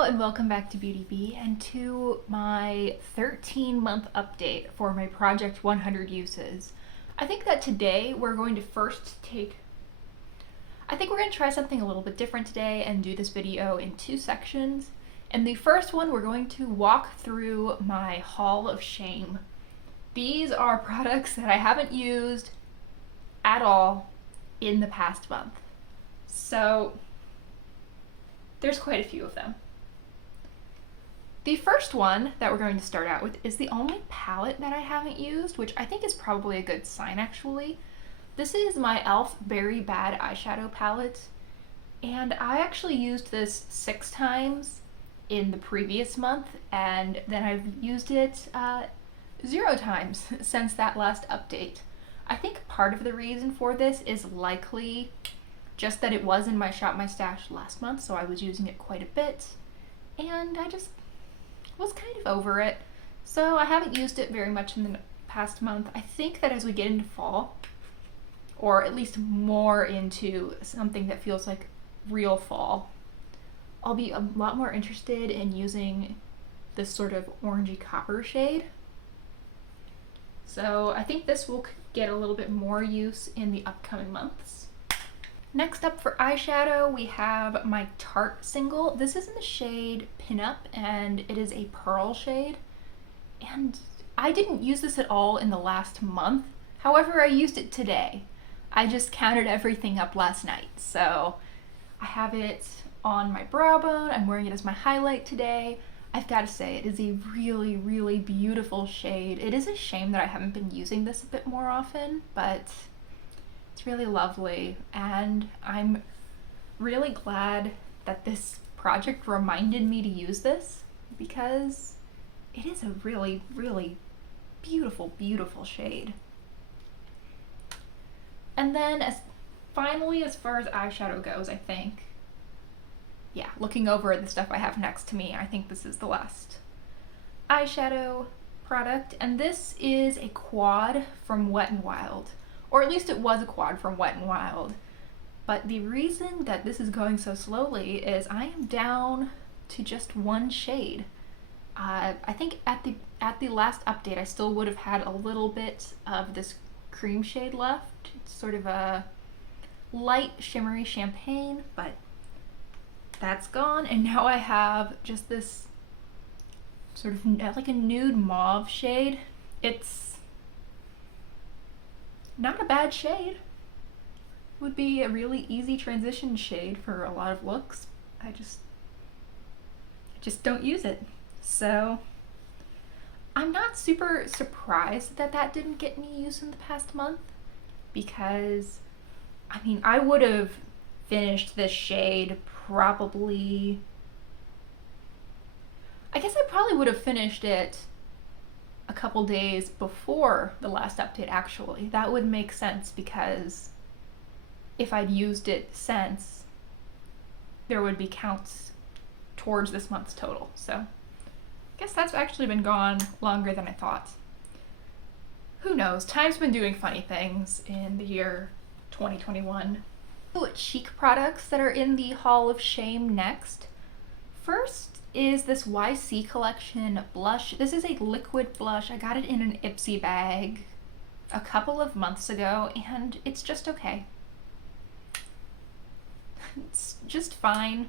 Hello and welcome back to Beauty Bee and to my 13-month update for my Project 100 uses. I think that today we're going to try something a little bit different today and do this video in two sections. In the first one, we're going to walk through my haul of shame. These are products that I haven't used at all in the past month. So there's quite a few of them. The first one that we're going to start out with is the only palette that I haven't used, which I think is probably a good sign actually. This is my e.l.f. Berry Bad eyeshadow palette, and I actually used this 6 times in the previous month, and then I've used it 0 times since that last update. I think part of the reason for this is likely just that it was in my Shop My Stash last month, so I was using it quite a bit, and I just was kind of over it. So I haven't used it very much in the past month. I think that as we get into fall, or at least more into something that feels like real fall, I'll be a lot more interested in using this sort of orangey copper shade. So I think this will get a little bit more use in the upcoming months. Next up for eyeshadow, we have my Tarte single. This is in the shade Pinup, and it is a pearl shade. And I didn't use this at all in the last month. However, I used it today. I just counted everything up last night. So I have it on my brow bone. I'm wearing it as my highlight today. I've got to say, it is a really, really beautiful shade. It is a shame that I haven't been using this a bit more often, but it's really lovely, and I'm really glad that this project reminded me to use this because it is a really, really beautiful, beautiful shade. And then finally, as far as eyeshadow goes, I think, yeah, looking over at the stuff I have next to me, I think this is the last eyeshadow product, and this is a quad from Wet n Wild. Or at least it was a quad from Wet n Wild. But the reason that this is going so slowly is I am down to just one shade. I think at the last update I still would have had a little bit of this cream shade left. It's sort of a light shimmery champagne, but that's gone, and now I have just this sort of like a nude mauve shade. It's not a bad shade. Would be a really easy transition shade for a lot of looks. I just don't use it. So I'm not super surprised that that didn't get any use in the past month, because I mean, I would have finished this shade probably, I guess I probably would have finished it a couple days before the last update actually. That would make sense, because if I'd used it since, there would be counts towards this month's total. So I guess that's actually been gone longer than I thought. Who knows? Time's been doing funny things in the year 2021. Cheek products that are in the Hall of Shame next. First is this YC collection blush. This is a liquid blush. I got it in an Ipsy bag a couple of months ago, and it's just okay. It's just fine.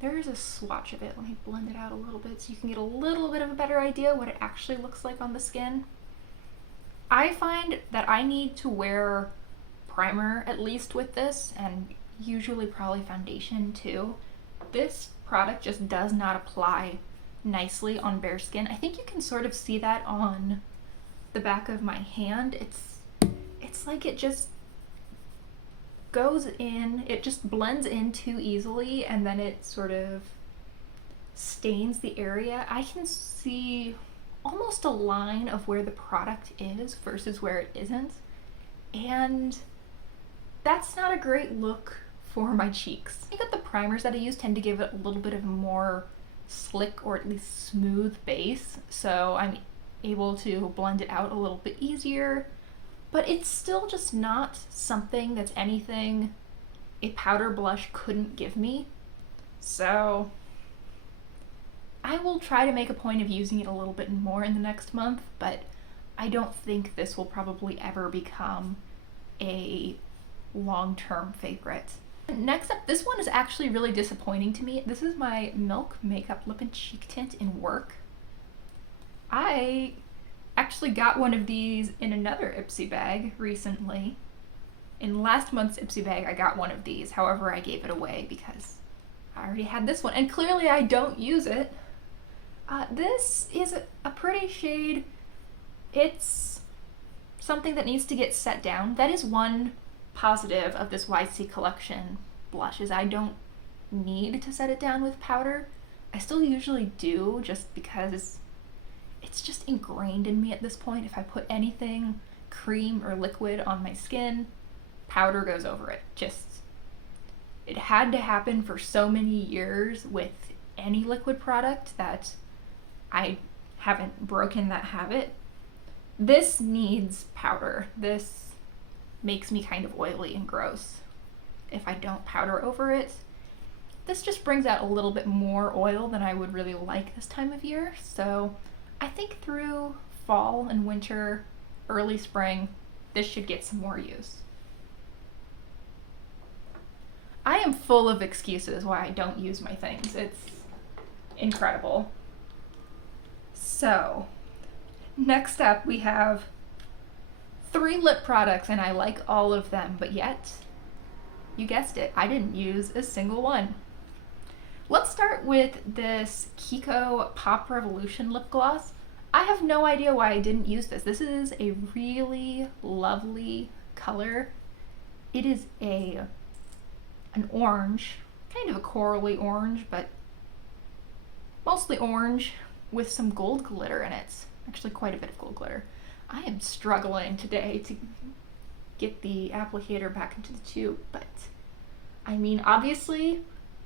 There is a swatch of it. Let me blend it out a little bit so you can get a little bit of a better idea what it actually looks like on the skin. I find that I need to wear primer at least with this, and usually probably foundation too. This product just does not apply nicely on bare skin. I think you can sort of see that on the back of my hand. It's like it just goes in, it just blends in too easily, and then it sort of stains the area. I can see almost a line of where the product is versus where it isn't, and that's not a great look for my cheeks. I think that the primers that I use tend to give it a little bit of a more slick or at least smooth base, so I'm able to blend it out a little bit easier, but it's still just not something that's anything a powder blush couldn't give me. So I will try to make a point of using it a little bit more in the next month, but I don't think this will probably ever become a long-term favorite. Next up, this one is actually really disappointing to me. This is my Milk Makeup Lip and Cheek Tint in Work. I actually got one of these in another Ipsy bag recently. In last month's Ipsy bag, I got one of these. However, I gave it away because I already had this one, and clearly I don't use it. This is a pretty shade. It's something that needs to get set down. That is one positive of this YC collection blush, is I don't need to set it down with powder. I still usually do, just because it's just ingrained in me at this point. If I put anything cream or liquid on my skin, powder goes over it. It had to happen for so many years with any liquid product that I haven't broken that habit. This needs powder. This makes me kind of oily and gross if I don't powder over it. This just brings out a little bit more oil than I would really like this time of year. So I think through fall and winter, early spring, this should get some more use. I am full of excuses why I don't use my things. It's incredible. So, next up we have 3 lip products, and I like all of them, but yet, you guessed it, I didn't use a single one. Let's start with this Kiko Pop Revolution lip gloss. I have no idea why I didn't use this. This is a really lovely color. It is an orange, kind of a corally orange, but mostly orange with some gold glitter in it. Actually quite a bit of gold glitter. I am struggling today to get the applicator back into the tube, but I mean, obviously,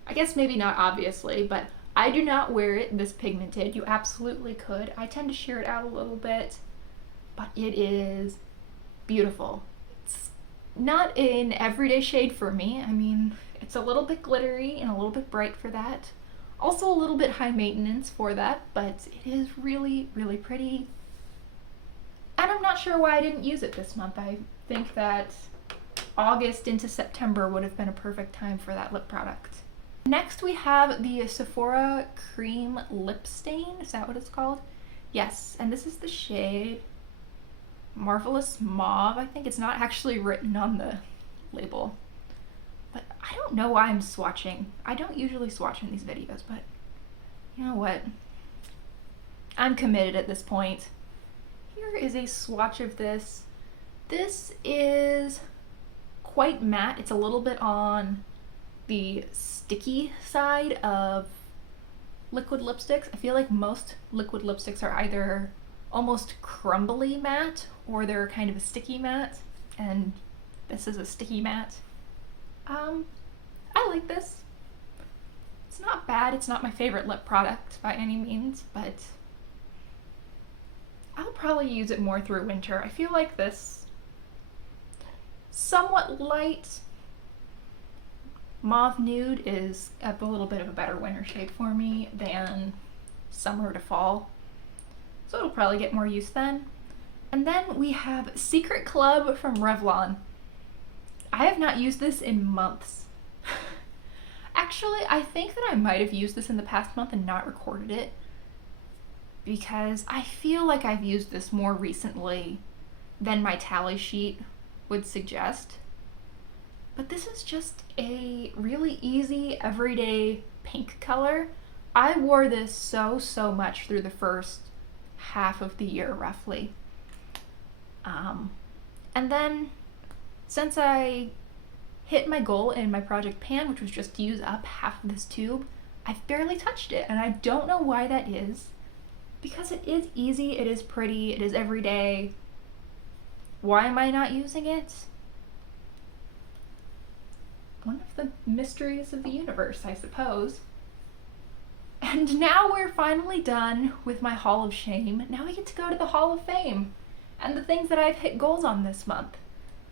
I guess maybe not obviously, but I do not wear it this pigmented. You absolutely could. I tend to sheer it out a little bit, but it is beautiful. It's not an everyday shade for me. I mean, it's a little bit glittery and a little bit bright for that. Also a little bit high maintenance for that, but it is really, really pretty. And I'm not sure why I didn't use it this month. I think that August into September would have been a perfect time for that lip product. Next we have the Sephora Cream Lip Stain. Is that what it's called? Yes, and this is the shade Marvelous Mauve. I think it's not actually written on the label. But I don't know why I'm swatching. I don't usually swatch in these videos, but you know what? I'm committed at this point. Here is a swatch of this. This is quite matte. It's a little bit on the sticky side of liquid lipsticks. I feel like most liquid lipsticks are either almost crumbly matte or they're kind of a sticky matte, and this is a sticky matte. I like this. It's not bad. It's not my favorite lip product by any means, but I'll probably use it more through winter. I feel like this somewhat light mauve nude is a little bit of a better winter shade for me than summer to fall. So it'll probably get more use then. And then we have Secret Club from Revlon. I have not used this in months. Actually, I think that I might have used this in the past month and not recorded it, because I feel like I've used this more recently than my tally sheet would suggest. But this is just a really easy, everyday pink color. I wore this so much through the first half of the year, roughly. And then, since I hit my goal in my project pan, which was just to use up half of this tube, I've barely touched it, and I don't know why that is. Because it is easy, it is pretty, it is everyday. Why am I not using it? One of the mysteries of the universe, I suppose. And now we're finally done with my Hall of Shame. Now we get to go to the Hall of Fame and the things that I've hit goals on this month.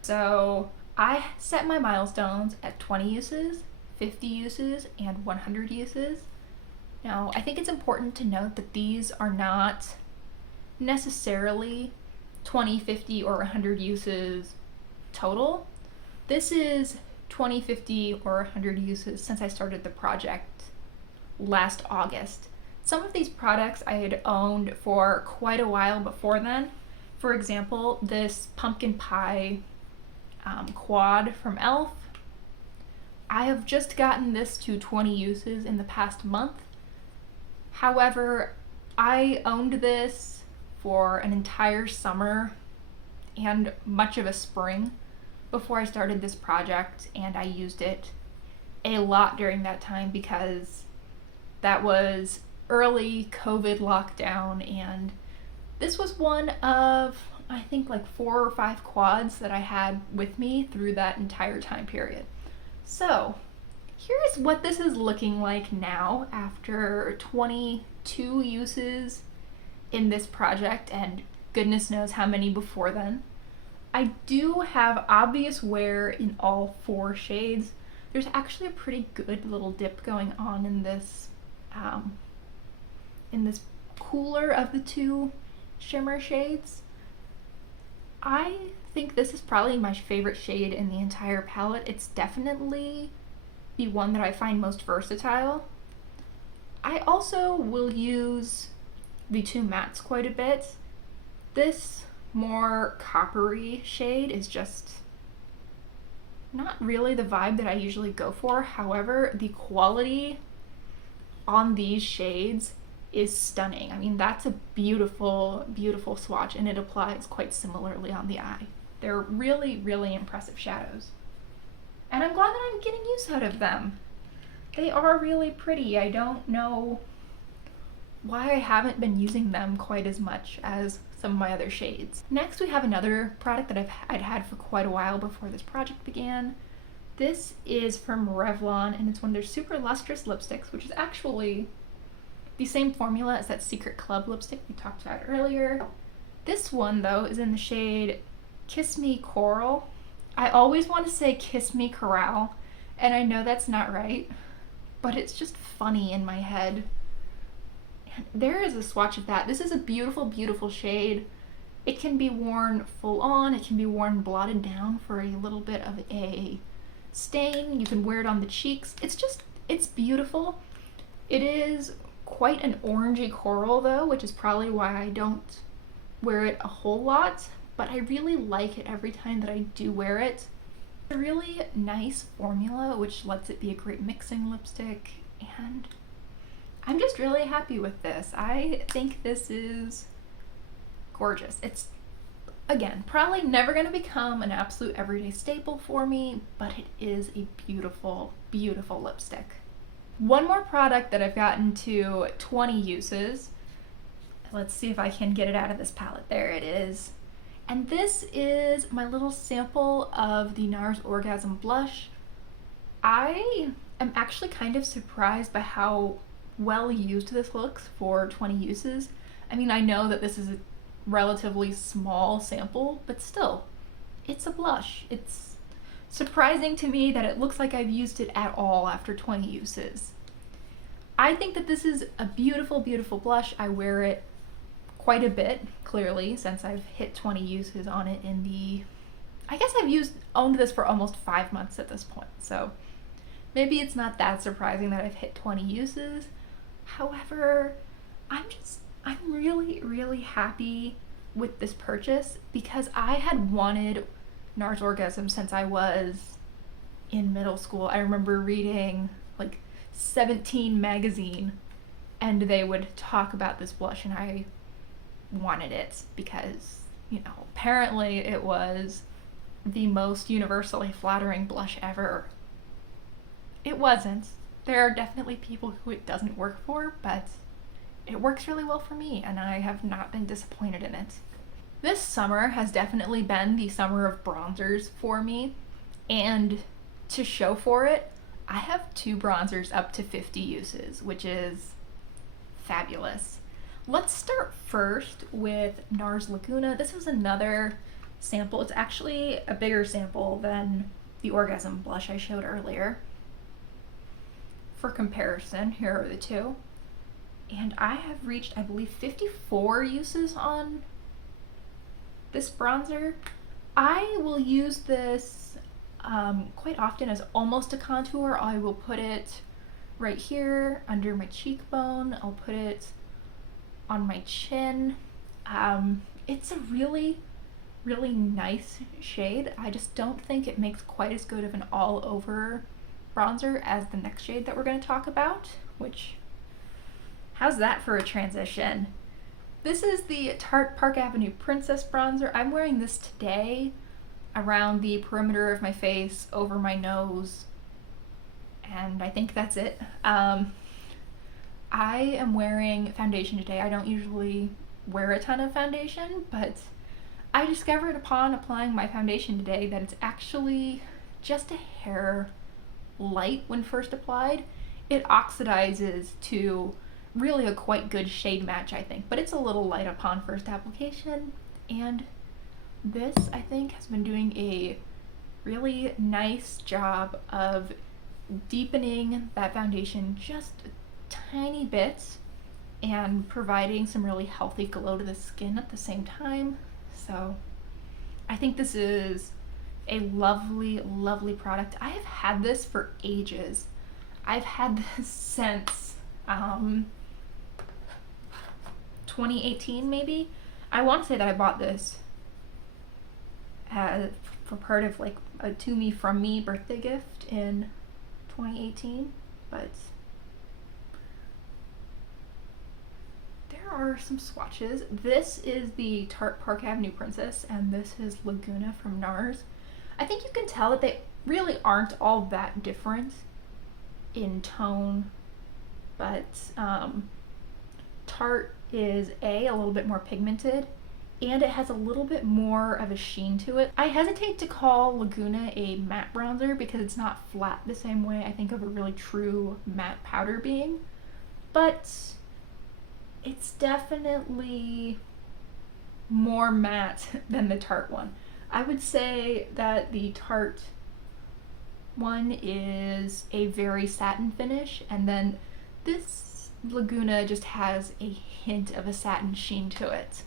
So I set my milestones at 20 uses, 50 uses, and 100 uses. Now, I think it's important to note that these are not necessarily 20, 50, or 100 uses total. This is 20, 50, or 100 uses since I started the project last August. Some of these products I had owned for quite a while before then. For example, this pumpkin pie quad from e.l.f. I have just gotten this to 20 uses in the past month. However, I owned this for an entire summer and much of a spring before I started this project, and I used it a lot during that time because that was early COVID lockdown, and this was one of, I think, like 4 or 5 quads that I had with me through that entire time period. So here's what this is looking like now after 22 uses in this project, and goodness knows how many before then. I do have obvious wear in all 4 shades. There's actually a pretty good little dip going on in this cooler of the 2 shimmer shades. I think this is probably my favorite shade in the entire palette. It's definitely the one that I find most versatile. I also will use the 2 mattes quite a bit. This more coppery shade is just not really the vibe that I usually go for. However, the quality on these shades is stunning. I mean, that's a beautiful, beautiful swatch, and it applies quite similarly on the eye. They're really, really impressive shadows. And I'm glad that I'm getting use out of them. They are really pretty. I don't know why I haven't been using them quite as much as some of my other shades. Next, we have another product that I'd had for quite a while before this project began. This is from Revlon, and it's one of their super lustrous lipsticks, which is actually the same formula as that Secret Club lipstick we talked about earlier. This one, though, is in the shade Kiss Me Coral. I always want to say Kiss Me Corral, and I know that's not right, but it's just funny in my head. And there is a swatch of that. This is a beautiful, beautiful shade. It can be worn full on, it can be worn blotted down for a little bit of a stain. You can wear it on the cheeks. It's beautiful. It is quite an orangey coral though, which is probably why I don't wear it a whole lot, but I really like it every time that I do wear it. It's a really nice formula, which lets it be a great mixing lipstick, and I'm just really happy with this. I think this is gorgeous. It's, again, probably never going to become an absolute everyday staple for me, but it is a beautiful, beautiful lipstick. One more product that I've gotten to 20 uses. Let's see if I can get it out of this palette. There it is. And this is my little sample of the NARS Orgasm Blush. I am actually kind of surprised by how well used this looks for 20 uses. I mean, I know that this is a relatively small sample, but still, it's a blush. It's surprising to me that it looks like I've used it at all after 20 uses. I think that this is a beautiful, beautiful blush. I wear it quite a bit, clearly, since I've hit 20 uses on it in the, I guess I've owned this for almost 5 months at this point, so maybe it's not that surprising that I've hit 20 uses. However, I'm really, really happy with this purchase because I had wanted NARS Orgasm since I was in middle school. I remember reading like 17 magazine, and they would talk about this blush, and I wanted it because, you know, apparently it was the most universally flattering blush ever. It wasn't. There are definitely people who it doesn't work for, but it works really well for me, and I have not been disappointed in it. This summer has definitely been the summer of bronzers for me, and to show for it, I have 2 bronzers up to 50 uses, which is fabulous. Let's start first with NARS Laguna. This is another sample. It's actually a bigger sample than the Orgasm blush I showed earlier. For comparison, here are the 2. and I have reached, I believe, 54 uses on this bronzer. I will use this quite often as almost a contour. I will put it right here under my cheekbone. I'll put it on my chin. It's a really, really nice shade. I just don't think it makes quite as good of an all-over bronzer as the next shade that we're going to talk about, which, how's that for a transition? This is the Tarte Park Avenue Princess Bronzer. I'm wearing this today around the perimeter of my face, over my nose, and I think that's it. I am wearing foundation today. I don't usually wear a ton of foundation, but I discovered upon applying my foundation today that it's actually just a hair light when first applied. It oxidizes to really a quite good shade match, I think, but it's a little light upon first application, and this, I think, has been doing a really nice job of deepening that foundation just a tiny bit and providing some really healthy glow to the skin at the same time. So I think this is a lovely, lovely product. I have had this for ages. I've had this since 2018 maybe. I want to say that I bought this for part of like a to me from me birthday gift in 2018, but there are some swatches. This is the Tarte Park Avenue Princess, and this is Laguna from NARS. I think you can tell that they really aren't all that different in tone, but Tarte is a little bit more pigmented, and it has a little bit more of a sheen to it. I hesitate to call Laguna a matte bronzer because it's not flat the same way I think of a really true matte powder being, but it's definitely more matte than the Tarte one. I would say that the Tarte one is a very satin finish, and then this Laguna just has a hint of a satin sheen to it.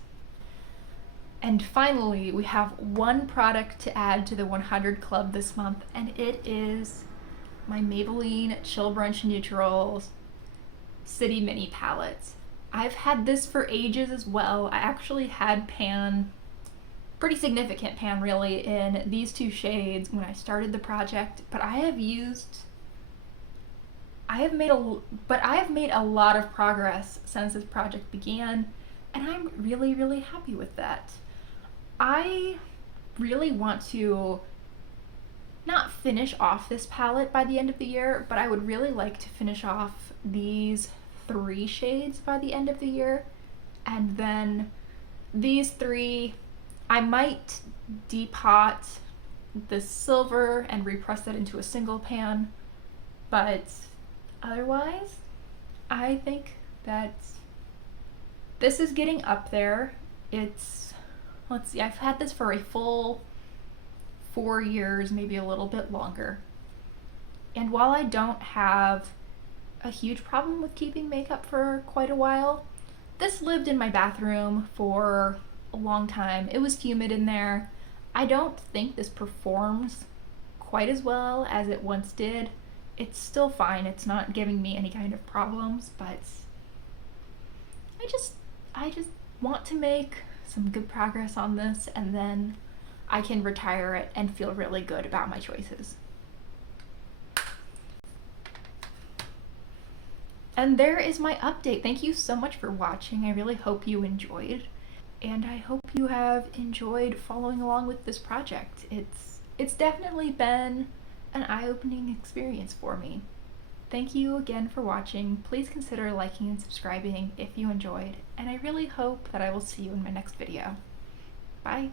And finally, we have one product to add to the 100 Club this month, and it is my Maybelline Chill Brunch Neutrals City Mini Palette. I've had this for ages as well. I actually had pan, pretty significant pan really, in these two shades when I started the project, but I have made a lot of progress since this project began, and I'm really, really happy with that. I really want to not finish off this palette by the end of the year, but I would really like to finish off these 3 shades by the end of the year, and then these 3, I might depot the silver and repress that into a single pan, but otherwise, I think that this is getting up there. It's, let's see, I've had this for a full 4 years, maybe a little bit longer. And while I don't have a huge problem with keeping makeup for quite a while, this lived in my bathroom for a long time. It was humid in there. I don't think this performs quite as well as it once did. It's still fine. It's not giving me any kind of problems, but I just want to make some good progress on this, and then I can retire it and feel really good about my choices. And there is my update. Thank you so much for watching. I really hope you enjoyed, and I hope you have enjoyed following along with this project. It's definitely been an eye-opening experience for me. Thank you again for watching. Please consider liking and subscribing if you enjoyed, and I really hope that I will see you in my next video. Bye!